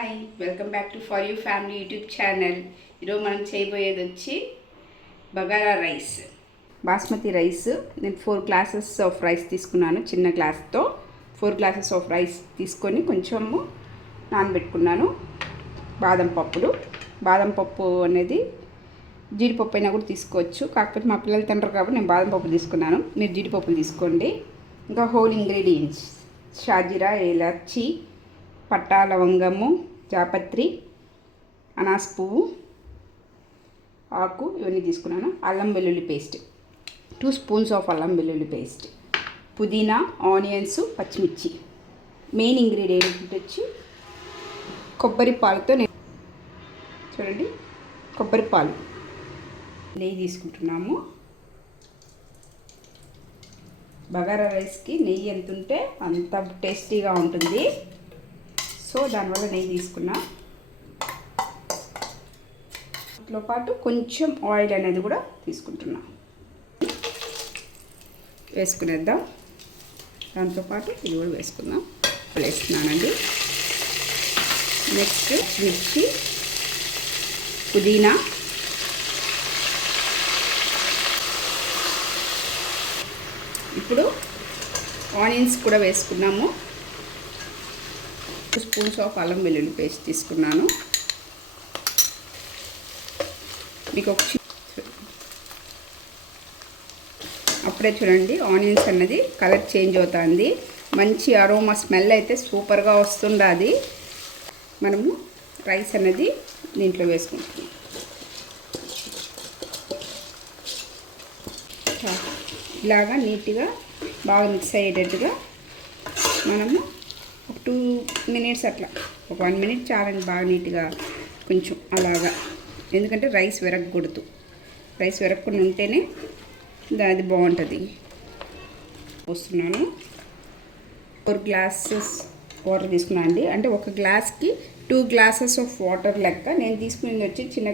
Hi welcome back to for you family YouTube channel. ఈరోజు మనం చేయబోయేది వచ్చి బగారా రైస్, బాస్మతి రైస్. నేను 4 గ్లాసెస్ ఆఫ్ రైస్ తీసుకున్నాను. చిన్న గ్లాస్తో 4 గ్లాసెస్ ఆఫ్ రైస్ తీసుకొని కొంచెము నానబెట్టుకున్నాను. బాదం పప్పు అనేది జీడిపప్పు అయినా కూడా తీసుకోవచ్చు, కాకపోతే మా పిల్లలు తినరు కాబట్టి నేను బాదం పప్పు తీసుకున్నాను. మీరు జీడిపప్పులు తీసుకోండి. ఇంకా హోల్ ఇంగ్రీడియంట్స్ షాజీరా, ఏలచ్చి, పట్టా, లవంగము, జాపత్రి, అనాస్ పువ్వు, ఆకు ఇవన్నీ తీసుకున్నాను. అల్లం వెల్లుల్లి పేస్ట్ 2 స్పూన్స్ ఆఫ్ అల్లం వెల్లుల్లి పేస్ట్, పుదీనా, ఆనియన్స్, పచ్చిమిర్చి. మెయిన్ ఇంగ్రీడియంట్ వచ్చి కొబ్బరి పాలతో చూడండి, కొబ్బరి పాలు, నెయ్యి తీసుకుంటున్నాము. బగారా రైస్కి నెయ్యి ఎంత ఉంటే అంత టేస్టీగా ఉంటుంది. సో దానివల్ల నెయ్యి తీసుకున్నా. దాంతో పాటు కొంచెం ఆయిల్ అనేది కూడా తీసుకుంటున్నా. వేసుకునేద్దాం. దాంతోపాటు ఇది కూడా వేసుకుందాం. వేస్తున్నానండి. నెక్స్ట్ మిర్చి, పుదీనా, ఇప్పుడు ఆనియన్స్ కూడా వేసుకున్నాము. 2 స్పూన్స్ ఆఫ్ అల్లం వెల్లుల్లి పేస్ట్ తీసుకున్నాను. మీకు అప్పుడే చూడండి ఆనియన్స్ అన్నది కలర్ చేంజ్ అవుతుంది. మంచి అరోమా స్మెల్ అయితే సూపర్గా వస్తుంది. మనము రైస్ అన్నది దీంట్లో వేసుకుంటాం. ఇలాగా నీట్గా బాగా మిక్స్ అయ్యేటట్టుగా మనము ఒక 2 మినిట్స్ అట్లా, ఒక 1 మినిట్ చాలండి. బాగా నీట్గా కొంచెం అలాగా, ఎందుకంటే రైస్ విరగకూడదు. రైస్ విరగకుండా ఉంటేనే అది బాగుంటుంది. పోస్తున్నాను. 4 గ్లాసెస్ వాటర్ తీసుకున్నాను అండి. అంటే ఒక గ్లాస్కి 2 గ్లాసెస్ ఆఫ్ వాటర్ లెక్క. నేను తీసుకునేది వచ్చి చిన్న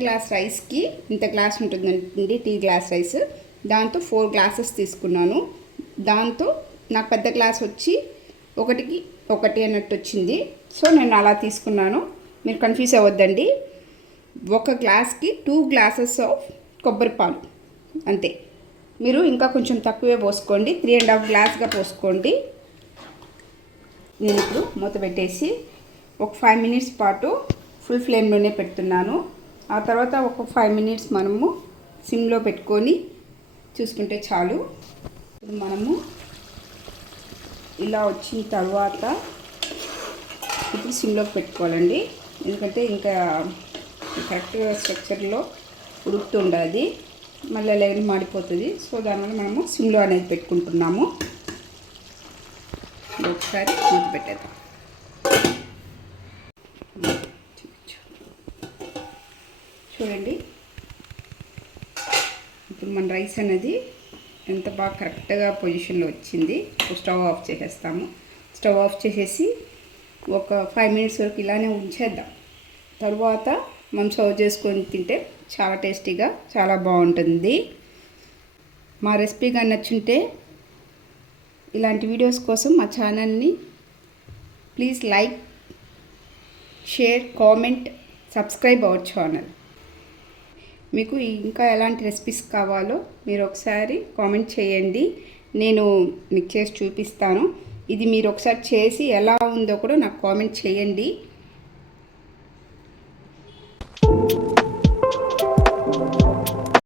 గ్లాస్ రైస్కి ఇంత గ్లాస్ ఉంటుందండి, టీ గ్లాస్ రైస్. దాంతో 4 గ్లాసెస్ తీసుకున్నాను. దాంతో నాకు పెద్ద గ్లాస్ వచ్చి 1కి 1 అన్నట్టు వచ్చింది. సో నేను అలా తీసుకున్నాను. మీరు కన్ఫ్యూజ్ అవ్వద్దండి. ఒక గ్లాస్కి 2 గ్లాసెస్ ఆఫ్ కొబ్బరి పాలు అంతే. మీరు ఇంకా కొంచెం తక్కువే పోసుకోండి, 3.5 గ్లాస్గా పోసుకోండి. నేను ఇప్పుడు మూత పెట్టేసి ఒక 5 మినిట్స్ పాటు ఫుల్ ఫ్లేమ్లోనే పెడుతున్నాను. ఆ తర్వాత ఒక 5 మినిట్స్ మనము సిమ్లో పెట్టుకొని చూసుకుంటే చాలు. ఇప్పుడు మనము ఇలా వచ్చిన తర్వాత ఇప్పుడు సిమ్లోకి పెట్టుకోవాలండి, ఎందుకంటే ఇంకా కరెక్ట్గా స్ట్రక్చర్లో ఉడుకుతుండాలి, మళ్ళీ లెవెల్ మాడిపోతుంది. సో దానివల్ల మనము సిమ్లో అనేది పెట్టుకుంటున్నాము. ఒకసారి మూత పెట్టేద్దాం. చూడండి, ఇప్పుడు మన రైస్ అనేది ఎంత బాగా కరెక్ట్గా పొజిషన్లో వచ్చింది. స్టవ్ ఆఫ్ చేసేస్తాము. స్టవ్ ఆఫ్ చేసేసి ఒక 5 మినిట్స్ వరకు ఇలానే ఉంచేద్దాం. తర్వాత మనం సర్వ్ చేసుకొని తింటే చాలా టేస్టీగా చాలా బాగుంటుంది. మా రెసిపీ కానీ నచ్చుంటే ఇలాంటి వీడియోస్ కోసం మా ఛానల్ని please like, share, comment, subscribe our channel. మీకు ఇంకా ఎలాంటి రెసిపీస్ కావాలో మీరు ఒకసారి కామెంట్ చేయండి, నేను మీకు చేసి చూపిస్తాను. ఇది మీరు ఒకసారి చేసి ఎలా ఉందో కూడా నాకు కామెంట్ చేయండి.